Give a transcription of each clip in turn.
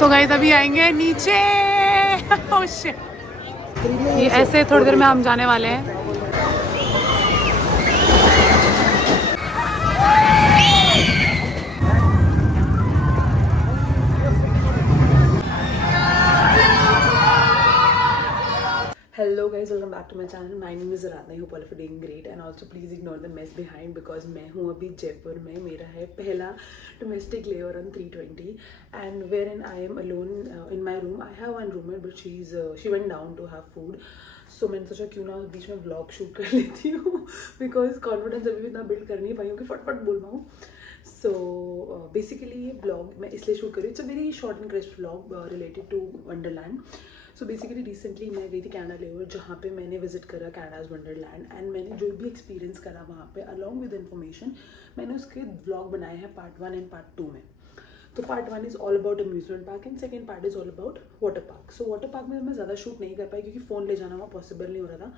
तो गाइस अभी आएंगे नीचे। oh shit। ये ऐसे थोड़ी देर में हम जाने वाले हैं। Hello guys, welcome back to my channel. My name is Aradhana. I hope all of you doing great and also please ignore the mess behind because मैं हूँ अभी जयपुर में। मेरा है पहला domestic layover on 320 and wherein I am alone in my room. I have one roommate but she went down to have food. So मैंने सोचा क्यों ना बीच में vlog shoot कर लेती हूँ because confidence अभी भी इतना build कर नहीं पाई हूँ कि फटफट बोल पाऊँ। So basically ये vlog मैं इसलिए shoot कर रही हूँ. It's a very short and crisp vlog related to Wonderland. So basically recently मैं गई थी कनाडा लेवर जहाँ पे मैंने विजिट करा कनाडाज वंडरलैंड एंड मैंने जो भी एक्सपीरियंस करा वहाँ पे अलॉन्ग विद इन्फॉर्मेशन मैंने उसके व्लॉग बनाए हैं पार्ट 1 एंड पार्ट 2 में। तो part 1 is all about amusement park and second part is all about water park. So water park में मैं ज़्यादा शूट नहीं कर पाई क्योंकि फ़ोन ले जाना वहाँ पॉसिबल नहीं हो रहा था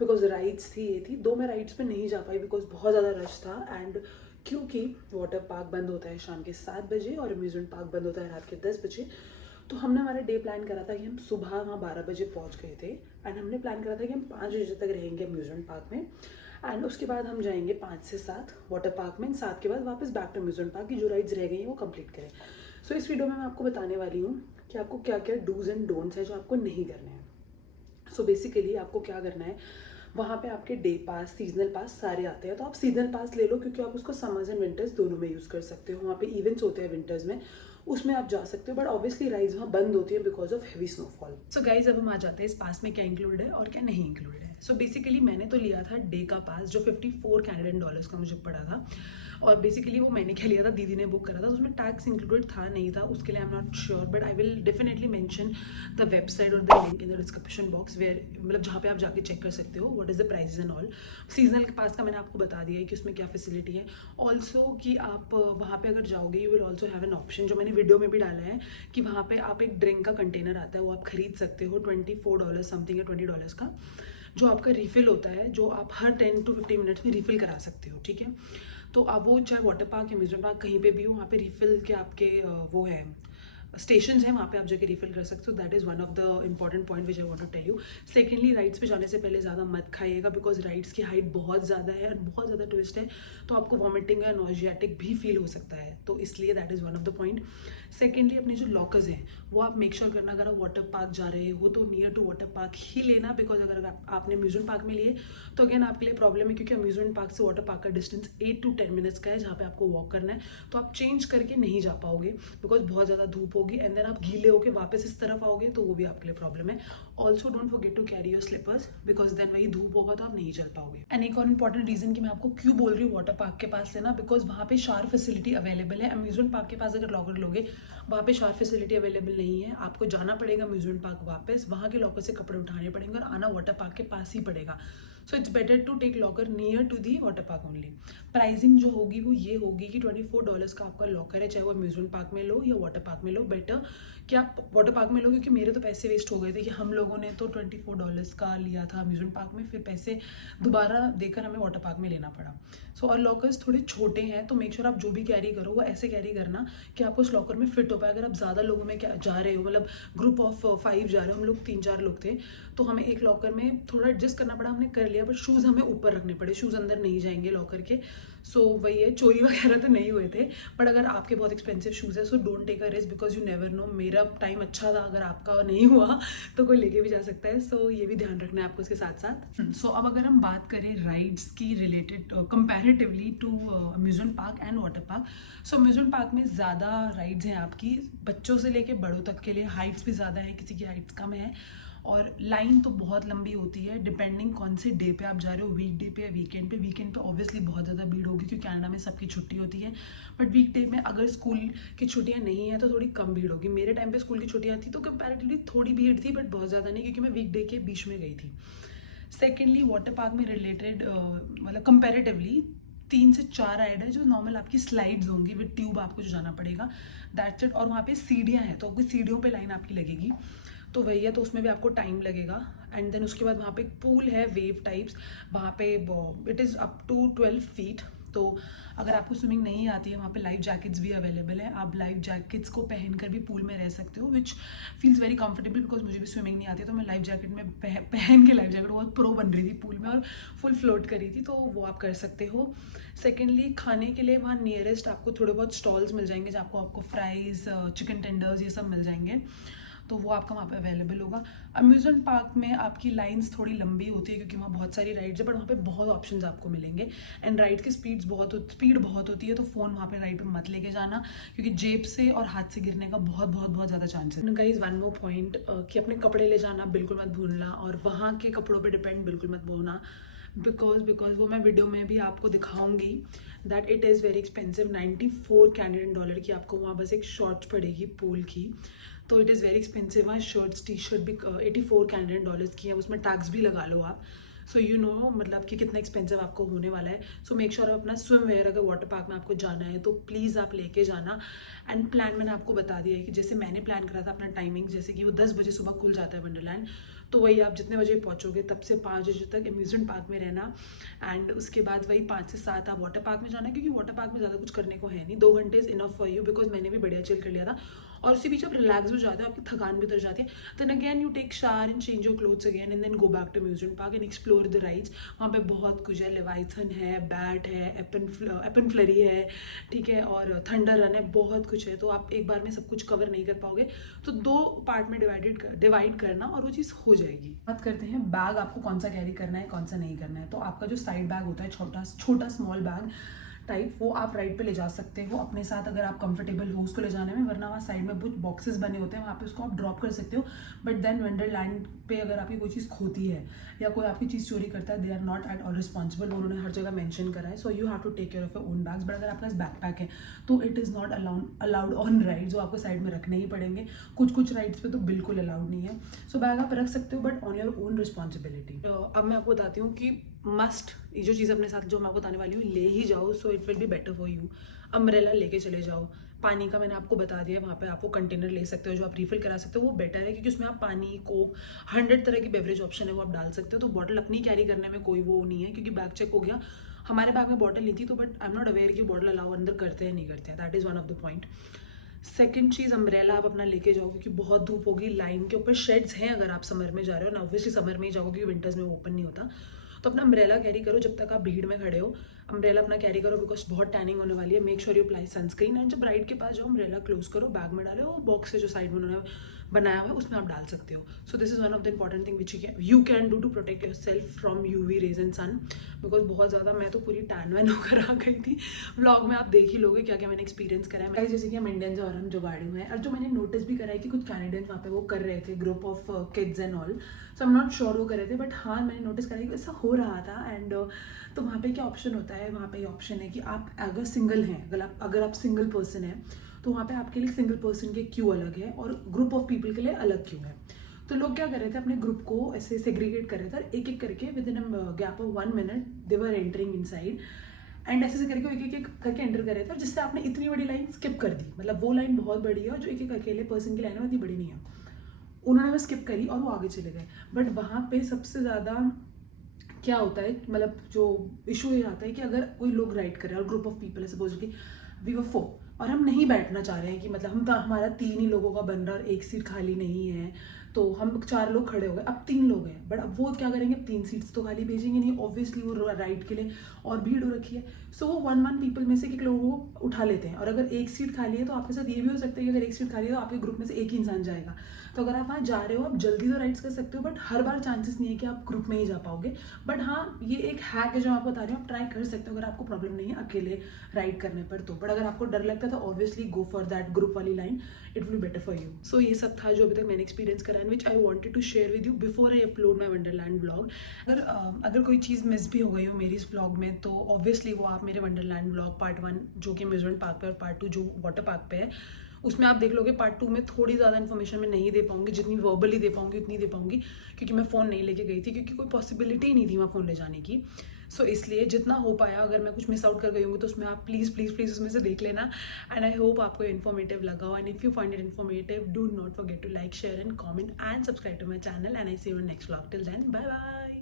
बिकॉज राइड्स थी ये थी। 2 मैं राइड्स पे नहीं जा पाई बिकॉज बहुत ज़्यादा रश था एंड क्योंकि वाटर पार्क बंद होता है शाम के 7 बजे और अम्यूजमेंट पार्क बंद होता है रात के 10 बजे। तो हमने हमारा डे प्लान करा था कि हम सुबह वहाँ 12 बजे पहुँच गए थे एंड हमने प्लान करा था कि हम 5 बजे तक रहेंगे अम्यूजमेंट पार्क में एंड उसके बाद हम जाएंगे 5 से 7 वाटर पार्क में। 7 के बाद वापस बैक टू अम्यूजमेंट पार्क की जो राइड्स रह गई हैं वो कंप्लीट करें। सो इस वीडियो में मैं आपको बताने वाली हूँ कि आपको क्या क्या डूज एंड डोंट्स हैं जो आपको नहीं करने हैं। सो बेसिकली आपको क्या करना है, वहाँ पे आपके डे पास सीजनल पास सारे आते हैं। तो आप सीजनल पास ले लो क्योंकि आप उसको समर्स एंड विंटर्स दोनों में यूज़ कर सकते हो। वहाँ पे इवेंट्स होते हैं विंटर्स में, उसमें आप जा सकते हो बट ऑब्वियसली राइड्स वहाँ बंद होती है because of heavy snowfall. So guys अब हम आ जाते हैं इस पास में क्या इंक्लूड है और क्या नहीं इंक्लूड है। सो बेसिकली मैंने तो लिया था डे का पास जो 54 कैनेडियन डॉलर्स का मुझे पड़ा था और बेसिकली वो मैंने क्या लिया था, दीदी ने बुक करा था। तो उसमें टैक्स इंक्लूडेड था नहीं था उसके लिए I am not sure but I will definitely mention the website और the link in the description box where मतलब जहाँ पे आप जाके चेक कर सकते हो what is the price and all. Seasonal के पास का मैंने आपको बता दिया है कि उसमें क्या फैसिलिटी है। ऑल्सो कि आप वहाँ पे अगर जाओगे you will also have an option जो मैंने वीडियो में भी डाला है कि वहाँ पे आप एक ड्रिंक का कंटेनर आता है वो आप खरीद सकते हो $24 समथिंग या $20 का, जो आपका रिफिल होता है जो आप हर 10 to 15 मिनट्स में रिफिल करा सकते हो। ठीक है, तो आप वो चाहे वाटर पार्क अम्यूजमेंट पार्क कहीं पे भी हो वहाँ पे रिफिल के आपके वो है स्टेशंस हैं, वहाँ पे आप जाके रिफिल कर सकते हो। That is one of the important point which I want to tell you. Secondly rides पे जाने से पहले ज़्यादा मत खाइएगा बिकॉज राइड्स की हाइट बहुत ज़्यादा है और बहुत ज़्यादा ट्विस्ट है तो आपको वॉमिटिंग या नॉजियाटिक भी फील हो सकता है, तो इसलिए that is one of the point. Secondly अपने जो लॉकर्स हैं वो आप मेक श्योर करना अगर आप वाटर पार्क जा रहे हो तो नियर टू वाटर पार्क ही लेना बिकॉज अगर आपने अम्यूजमेंट पार्क में लिए तो अगेन आपके लिए प्रॉब्लम है क्योंकि अम्यूजमेंट पार्क से वाटर पार्क का डिस्टेंस 8 to 10 मिनट्स का है जहाँ पे आपको वॉक करना है। तो आप चेंज करके नहीं जा पाओगे बिकॉज बहुत ज़्यादा धूप होगी एंड देन आप गीले होकर वापस इस तरफ आओगे तो वो भी आपके लिए प्रॉब्लम है। Also don't forget to carry your slippers because then वही धूप होगा तो आप नहीं चल पाओगे। एंड एक और इंपॉर्टेंट रीजन कि मैं आपको क्यों बोल रही हूँ वाटर पार्क के पास लेना बिकॉज वहाँ पे शावर फैसिलिटी अवेलेबल है। अम्यूजमेंट पार्क के पास अगर लॉकर लोगे वहाँ पे शावर फैसिलिटी अवेलेबल नहीं है, आपको जाना पड़ेगा अम्यूजमेंट पार्क वापस, वहाँ के लॉकर से कपड़े उठाने पड़ेंगे और आना वाटर पार्क के पास ही पड़ेगा। So it's better to take locker near to the water park only. Pricing जो होगी वो ये होगी कि $24 का आपका लॉकर है, चाहे वो अम्यूजमेंट पार्क में लो या वाटर पार्क में लो। बेटर कि आप वाटर पार्क में लो क्योंकि मेरे तो पैसे वेस्ट हो गए थे कि हम लोगों ने तो $24 का लिया था अम्यूजमेंट पार्क में, फिर पैसे दोबारा देकर हमें वाटर पार्क में लेना पड़ा। सो और लॉकर्स थोड़े छोटे हैं तो मेक श्योर आप जो भी कैरी करो वो ऐसे कैरी करना कि आपको उस लॉकर में फिट हो पाए। अगर आप ज़्यादा लोगों में क्या जा रहे हो मतलब ग्रुप ऑफ 5 जा रहे हो, हम लोग 3-4 लोग थे तो हमें एक लॉकर में थोड़ा एडजस्ट करना पड़ा, हमने कर लिया बट शूज़ हमें ऊपर रखने पड़े, शूज़ अंदर नहीं जाएंगे लॉकर के। सो वही है, चोरी वगैरह तो नहीं हुए थे बट अगर आपके बहुत एक्सपेंसिव शूज़ है so don't take a risk because you never know. मेरा टाइम अच्छा था, अगर आपका नहीं हुआ तो कोई लेके भी जा सकता है। सो ये भी ध्यान रखना है आपको इसके साथ साथ। सो अब अगर हम बात करें राइड्स की related comparatively to amusement park and water park, so amusement park में ज़्यादा राइड्स हैं आपकी बच्चों से लेके बड़ों तक के लिए, हाइट्स भी ज़्यादा है, किसी की हाइट्स कम है और लाइन तो बहुत लंबी होती है डिपेंडिंग कौन से डे पे आप जा रहे हो, वीक डे पे या वीकेंड पे। वीकेंड पे ऑब्वियसली बहुत ज़्यादा भीड़ होगी क्योंकि कनाडा में सबकी छुट्टी होती है बट वीक डे में अगर स्कूल की छुट्टियां नहीं है तो थोड़ी कम भीड़ होगी। मेरे टाइम पे स्कूल की छुट्टियां थी तो कंपैरेटिवली थोड़ी भीड़ थी बट बहुत ज़्यादा नहीं क्योंकि मैं वीक डे के बीच में गई थी। सेकेंडली वाटर पार्क में रिलेटेड मतलब कंपेरेटिवली 3 से 4 राइड है जो नॉर्मल आपकी स्लाइड्स होंगी विद ट्यूब, आपको जो जाना पड़ेगा दैट्स इट। और वहाँ पे सीढ़ियाँ हैं तो सीढ़ियों पे लाइन आपकी लगेगी तो वही है, तो उसमें भी आपको टाइम लगेगा। एंड देन उसके बाद वहाँ पे एक पूल है वेव टाइप्स, वहाँ पे it is up to 12 feet तो अगर आपको स्विमिंग नहीं आती है, वहाँ पे लाइफ जैकेट्स भी अवेलेबल है। आप लाइफ जैकेट्स को पहनकर भी पूल में रह सकते हो, विच फील्स वेरी कंफर्टेबल, बिकॉज मुझे भी स्विमिंग नहीं आती है। तो मैं लाइफ जैकेट में पहन के लाइफ जैकेट बहुत प्रो बन रही थी पूल में और फुल फ्लोट करी थी, तो वो आप कर सकते हो। सेकेंडली, खाने के लिए वहाँ नियरेस्ट आपको थोड़े बहुत स्टॉल्स मिल जाएंगे जहाँ आपको फ्राइज़, चिकन टेंडर्स, ये सब मिल जाएंगे, तो वो आपका वहाँ पे अवेलेबल होगा। अम्यूजमेंट पार्क में आपकी लाइंस थोड़ी लंबी होती है क्योंकि वहाँ बहुत सारी राइड्स है, बट वहाँ पे बहुत ऑप्शंस आपको मिलेंगे। एंड राइड की स्पीड बहुत होती है, तो फ़ोन वहाँ पे राइड पे मत लेके जाना, क्योंकि जेब से और हाथ से गिरने का बहुत ज़्यादा चांस है। गाइस, वन मोर पॉइंट कि अपने कपड़े ले जाना बिल्कुल मत भूलना, और वहाँ के कपड़ों पर डिपेंड बिल्कुल मत होना, बिकॉज वो मैं वीडियो में भी आपको दिखाऊंगी that it is very expensive. 94 Canadian dollar की आपको वहाँ बस एक शॉर्ट्स पड़ेगी पूल की, तो इट इज़ वेरी एक्सपेंसिव। वहाँ शर्ट्स टी शर्ट भी 84 कैनेडियन डॉलर्स की है, उसमें टैक्स भी लगा लो आप। सो यू नो मतलब कि कितना एक्सपेंसिव आपको होने वाला है। सो मेक श्योर अपना स्विम वेयर, अगर वाटर पार्क में आपको जाना है तो प्लीज़ आप लेके जाना। एंड प्लान मैंने आपको बता दिया है कि जैसे मैंने प्लान करा था अपना टाइमिंग, जैसे कि वो 10 बजे सुबह खुल जाता है वंडरलैंड, तो वही आप जितने बजे पहुंचोगे तब से 5 बजे तक अम्यूजमेंट पार्क में रहना, एंड उसके बाद वही 5 से 7 आप वाटर पार्क में जाना, क्योंकि वाटर पार्क में ज़्यादा कुछ करने को है नहीं। 2 घंटे is enough for you, because मैंने भी बढ़िया चिल कर लिया था, और उसी बीच आप रिलैक्स हो जाते हो, आपकी थकान भी उतर जाती है। Then again you take shower and change your clothes again and then go back to amusement park and explore the rides. वहाँ पे बहुत कुछ है, लेवाइथन है, बैट है, एपन फ्लरी है, ठीक है, और थंडर रन है, बहुत कुछ है। तो आप एक बार में सब कुछ कवर नहीं कर पाओगे, तो 2 पार्ट में डिवाइड करना और वो चीज़ हो जाएगी। बात करते हैं बैग आपको कौन सा कैरी करना है, कौन सा नहीं करना है। तो आपका जो साइड बैग होता है, छोटा स्मॉल बैग टाइप, वो आप राइड पे ले जा सकते हो अपने साथ, अगर आप कंफर्टेबल हो उसको ले जाने में। वरना वहाँ साइड में कुछ बॉक्सेस बने होते हैं, वहाँ पे उसको आप ड्रॉप कर सकते हो। बट देन वंडरलैंड पे अगर आपकी कोई चीज़ खोती है या कोई आपकी चीज़ चोरी करता है, they are not at all responsible, उन्होंने हर जगह मेंशन करा है। So you have to take care of your own bags. But अगर आपके पास बैकपैक है तो it is not allowed on ride, जो आपको साइड में रखने ही पड़ेंगे। कुछ राइड्स पे तो बिल्कुल अलाउड नहीं है। सो बैग आप रख सकते हो, but on your own responsibility. अब मैं आपको बताती हूँ कि मस्ट ये जो चीज़ अपने साथ जो मैं आपको बताने वाली हूँ ले ही जाओ, so it will be better for you. Umbrella लेके चले जाओ। पानी का मैंने आपको बता दिया, वहाँ पे आपको कंटेनर ले सकते हो जो आप रिफिल करा सकते हो, वो बेटर है, क्योंकि उसमें आप पानी को 100 तरह की बेवरेज ऑप्शन है वो आप डाल सकते हो। तो बॉटल अपनी कैरी करने में कोई वो नहीं है, क्योंकि बैग चेक हो गया। हमारे बैग में बॉटल नहीं थी, तो but I am not aware कि बॉटल अलाउ अंदर करते हैं नहीं करते हैं, that is one of the point. Second cheese, umbrella आप अपना लेके जाओ, क्योंकि बहुत धूप होगी। लाइन के ऊपर शेड्स हैं अगर आप समर में जा रहे हो ना, ऑब्वियसली समर में ही जाओगे क्योंकि विंटर्स में वो ओपन नहीं होता। तो अपना अम्ब्रेला कैरी करो जब तक आप भीड़ में खड़े हो। अम्ब्रेला अपना कैरी करो, बिकॉज बहुत टैनिंग होने वाली है। Make sure you apply sunscreen, and जब राइड के पास जाओ अम्ब्रेला क्लोज करो, बैग में डालो, वो बॉक्स है जो साइड में उन्होंने बनाया हुआ है उसमें आप डाल सकते हो। So this is one of the important thing which you can do to protect yourself from UV rays and sun, because बहुत ज़्यादा मैं तो पूरी टैन वैन होकर आ गई थी। व्लॉग में आप देख ही लोगे क्या क्या मैंने एक्सपीरियंस करा है। जैसे कि हम इंडियंस और हम जुगाड़ू हैं, और जो मैंने नोटिस भी करा है कि कुछ कैनेडियंस वहाँ पे वो कर रहे थे, group of kids and all. So I am not sure वो कर रहे थे, बट हाँ मैंने नोटिस करा कि ऐसा हो रहा था। एंड तो वहाँ पे क्या ऑप्शन होता है, वहाँ पे ऑप्शन है कि आप अगर सिंगल हैं, अगर आप सिंगल पर्सन हैं, तो वहाँ पे आपके लिए सिंगल पर्सन के क्यू अलग है और ग्रुप ऑफ पीपल के लिए अलग क्यू है। तो लोग क्या कर रहे थे, अपने ग्रुप को ऐसे सेग्रीगेट कर रहे थे, और एक एक करके with in a gap of 1 minute they were entering inside, and ऐसे करके एक एक करके एंटर कर रहे थे, जिससे आपने इतनी बड़ी लाइन स्किप कर दी। मतलब वो लाइन बहुत बड़ी है और जो एक एक अकेले पर्सन की लाइन है वो इतनी बड़ी नहीं है, उन्होंने वो स्किप करी और वो आगे चले गए। बट वहाँ पे सबसे ज़्यादा क्या होता है, मतलब जो इशू ये आता है कि अगर कोई लोग राइड कर रहे हैं और ग्रुप ऑफ पीपल है, सपोज कि वी वर 4 और हम नहीं बैठना चाह रहे हैं, कि मतलब हमारा 3 ही लोगों का बन रहा है और एक सीट खाली नहीं है, तो हम 4 लोग खड़े हो गए, अब 3 लोग हैं, बट अब वो क्या करेंगे, अब 3 सीट्स तो खाली भेजेंगे नहीं, ऑब्वियसली वो राइड के लिए और भीड़ हो रखी है। सो वो 1 पीपल में से एक लोगों को उठा लेते हैं, और अगर एक सीट खाली है तो आपके साथ ये भी हो सकता है कि अगर एक सीट खाली है तो आपके ग्रुप में से एक ही इंसान जाएगा। तो अगर आप वहाँ जा रहे हो, आप जल्दी तो राइड्स कर सकते हो, बट हर बार चांसेस नहीं है कि आप ग्रुप में ही जा पाओगे। बट हाँ, ये एक हैक है जो मैं आपको बता रही हूँ, आप ट्राई कर सकते हो अगर आपको प्रॉब्लम नहीं है अकेले राइड करने पर। तो बट अगर आपको डर लगता है तो obviously go for that group वाली line, it will be better for you. So ये सब था जो अभी तक मैंने एक्सपीरियंस करा है, which I wanted to share with you before I upload my wonderland vlog. अगर कोई चीज़ मिस भी हो गई हो मेरी इस व्लॉग में, तो ऑब्वियसली वो आप मेरे वंडरलैंड व्लॉग पार्ट 1 जो कि अम्यूजमेंट पार्क पे, और पार्ट 2 जो वाटर पार्क पे है, उसमें आप देख लोगे। पार्ट 2 में थोड़ी ज़्यादा इन्फॉर्मेशन मैं नहीं दे पाऊंगी, जितनी वर्बली दे पाऊंगी उतनी दे पाऊंगी, क्योंकि मैं फ़ोन नहीं लेके गई थी, क्योंकि कोई पॉसिबिलिटी ही नहीं थी वहाँ फ़ोन ले जाने की। सो इसलिए जितना हो पाया, अगर मैं कुछ मिस आउट कर गई होंगी तो उसमें आप प्लीज़ उसमें से देख लेना। एंड आई होप आपको इन्फॉर्मेटिव लगा हो, and if you find it informative, do not forget to like, share and comment and subscribe to my channel, and I see you in next vlog. Till then, bye bye.